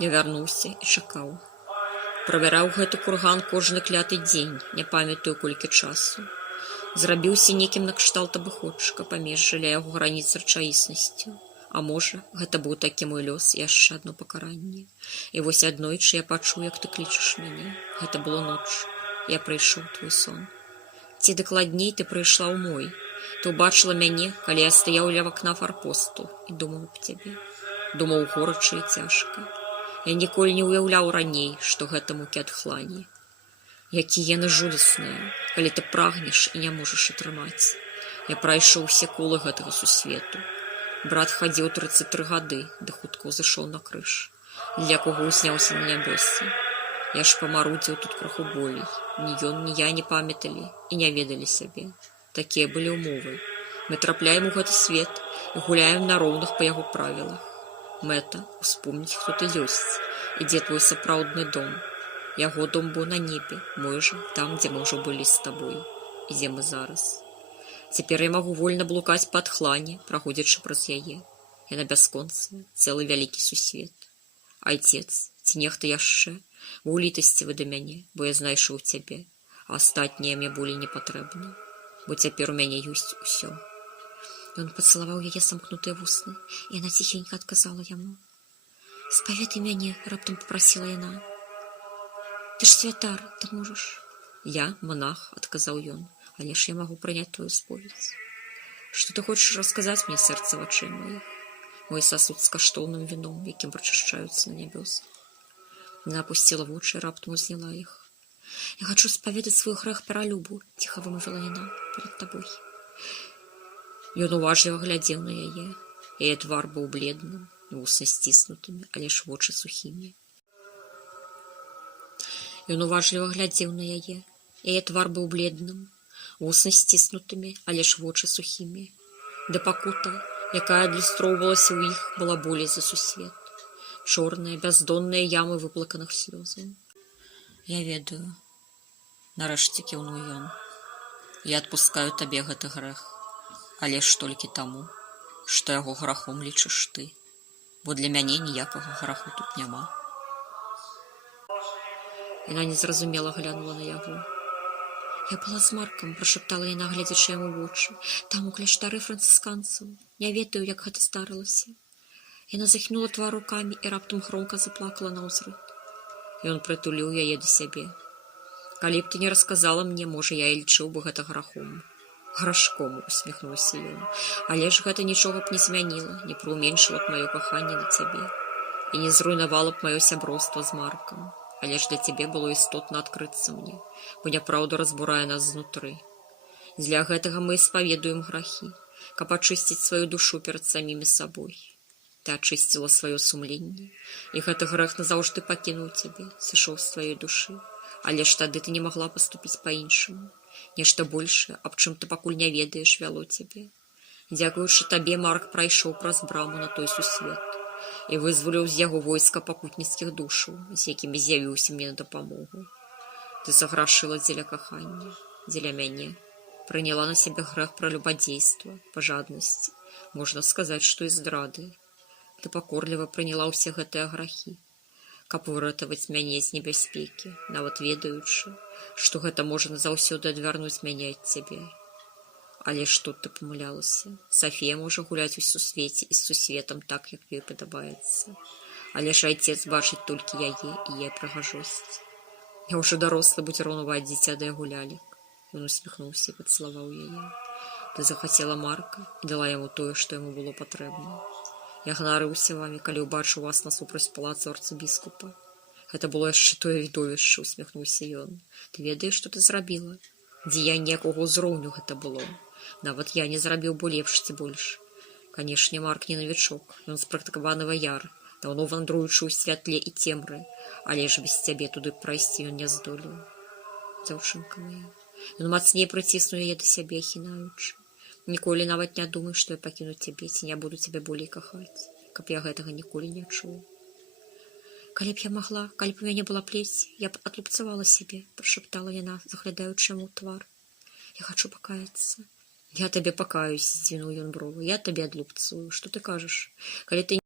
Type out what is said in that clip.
Я вярнуўся і чакаў. Правяраў гэты курган кожны кляты дзень, не памятаю колькі часу. Зрабіўся некім накшталт абыходчыка паміж ля яго граніц рэчаіснасцю. А можа, гэта быў такі мой лёс і яшчэ адно пакаранне. І вось аднойчы я пачуў, як ты клічаш мяне. Гэта было ноч. Я прыйшоў твой сон. Ці дакладней ты прыйшла ў мой. Ты ўбачыла мяне, калі я стаяў ля вакна фарпосту і думаў аб цябе. Думаў горача і цяжка. Я ніколі не ўяўляў раней, што гэта мукі ад хлані. Якія яны жудасныя, калі ты прагнеш і не можаш атрымаць. Я прайшоў усе колы гэтага сусвету. Брат хадзіў 33 гады, ды хутка ўзышоў на крыж, для кого ўзняўся на нябёсы. Я ж памарудзіў тут крыху болей. Ні ён, ні я не памяталі і не ведалі сябе. Такія былі ўмовы. Мы трапляем у гэты свет і гуляем на роўных па яго правілах. Мэта — успомніць, хто ты ёсць, і дзе твой сапраўдны дом. Яго дом быў на небе, мой жа там, дзе мы ўжо былі з табой, і дзе мы зараз. Цяпер я магу вольна блукаць па тхлане, праходзячы праз яе. Яна бясконцая, цэлы вялікі сусвет. Айцец, ці нехта яшчэ, вы ў літасці вы да мяне, бо я знайшоў цябе, а астатнія мне болей не патрэбны, бо цяпер у мяне ёсць усё. Ён пацалаваў яе самкнутыя вусны, і яна ціхенька адказала яму. «Спаведай мяне», — раптам папрасіла яна. «Ты ж святар, ты можаш». «Я монах», — адказаў ён, «але ж я магу прыняць твою споведь». «Што ты хочаш расказаць мне, сэрца вачэй маіх? Мой сасуд з каштоўным віном, якім прачышчаюцца на нябёсах». Яна апусціла вочы і раптам узняла іх. «Я хачу спаведаць свой грэх пералюбу», — ціха вымовіла яна, «перад табой». Ён уважліва глядзеў на яе. Яе твар быў бледным, вусны сціснутымі, але ж вочы сухімі. Ён уважліва глядзеў на яе. Яе твар быў бледным, вусны сціснутымі, але ж вочы сухімі. Ды пакута, якая адлюстроўвалася ў іх, была болей за сусвет. Чорныя, бяздонныя ямы выплаканых слёзаў. «Я ведаю», — нарэшце кіўнуў ён. «Я адпускаю табе гэты грэх. Але ж толькі таму, што яго грахом лічыш ты, бо для мяне ніякага граху тут няма». Яна незразумела глянула на яго. «Я была з Маркам», — прашаптала яна, гледзячы яму вочы, «там у кляштары францысканцаў. Не ведаю, як гэта здарылася». Яна захінула твар рукамі і раптам громка заплакала наўзрыд. Ён прытуліў яе да сябе. «Калі б ты не расказала мне, можа, я і лічыў бы гэта грахом». «Грашком», — усміхнуўся ён, «але ж гэта нічога б не змяніла, не прыуменшыла б маё каханне да цябе і не зруйнавала б маё сяброўства з Маркам. Але ж для цябе было істотна адкрыцца мне, бо няпраўда разбурае нас знутры. Для гэтага мы і спаведуем грахі, каб ачысціць сваю душу перад самімі сабой. Ты ачысціла сваё сумленне, і гэты грэх назаўжды пакінуў цябе, сышоў з тваёй душы, але ж тады ты не магла паступіць па-іншаму. Нешта большае, аб чым ты пакуль не ведаеш, вяло цябе. Дзякуючы табе Марк прайшоў праз браму на той сусвет і вызваліў з яго войска пакутніцкіх душаў, з якімі з'явіўся мне на дапамогу. Ты заграшыла дзеля кахання, дзеля мяне, прыняла на сябе грэх прелюбадзейства, па жаднасці, можна сказаць, што і здрады. Ты пакорліва прыняла ўсе гэтыя грахі, каб выратаваць мяне з небяспекі, нават ведаючы, што гэта можа назаўсёды адвярнуць мяне ад цябе. Але ж тут ты памылялася. Сафія можа гуляць у сусвеце і з сусветам так, як ёй падабаецца. Але ж айцец бачыць толькі яе і яе прыгажосць. Я ўжо дарослы будзе раўнаваць дзіця да яго лялек». Ён усміхнуўся і пацалаваў яе. «Ты захацела Марка і дала яму тое, што яму было патрэбна. Я ганарыўся вамі, калі ўбачыў вас насупраць палаца арцыбіскупа. Гэта было яшчэ тое відовішча», — усміхнуўся ён. «Ты ведаеш, што ты зрабіла? Дзеянне якога ўзроўню гэта было. Нават я не зрабіў бы лепш ці больш. Канешне, Марк не навічок, ён спрактыкаваны ваяр, даўно вандруючы ў святле і цемры, але ж без цябе туды прайсці ён не здолеў. Дзяўчынка моя». Ён мацней прыціснуў яе да сябе, ахінаючы. «Ніколі нават не думай, што я пакіну цябе, ці не буду цябе болей кахаць, каб я гэтага ніколі не чуў». «Калі б я магла, калі б у мяне была плесь, я б атлупцавала сябе», — прашаптала яна, заглядаючы яму ў твар. «Я хачу пакаяцца». «Я табе пакаюсь», — здвінуў ён бровы, «я табе адлупцую. Што ты кажаш? Калі ты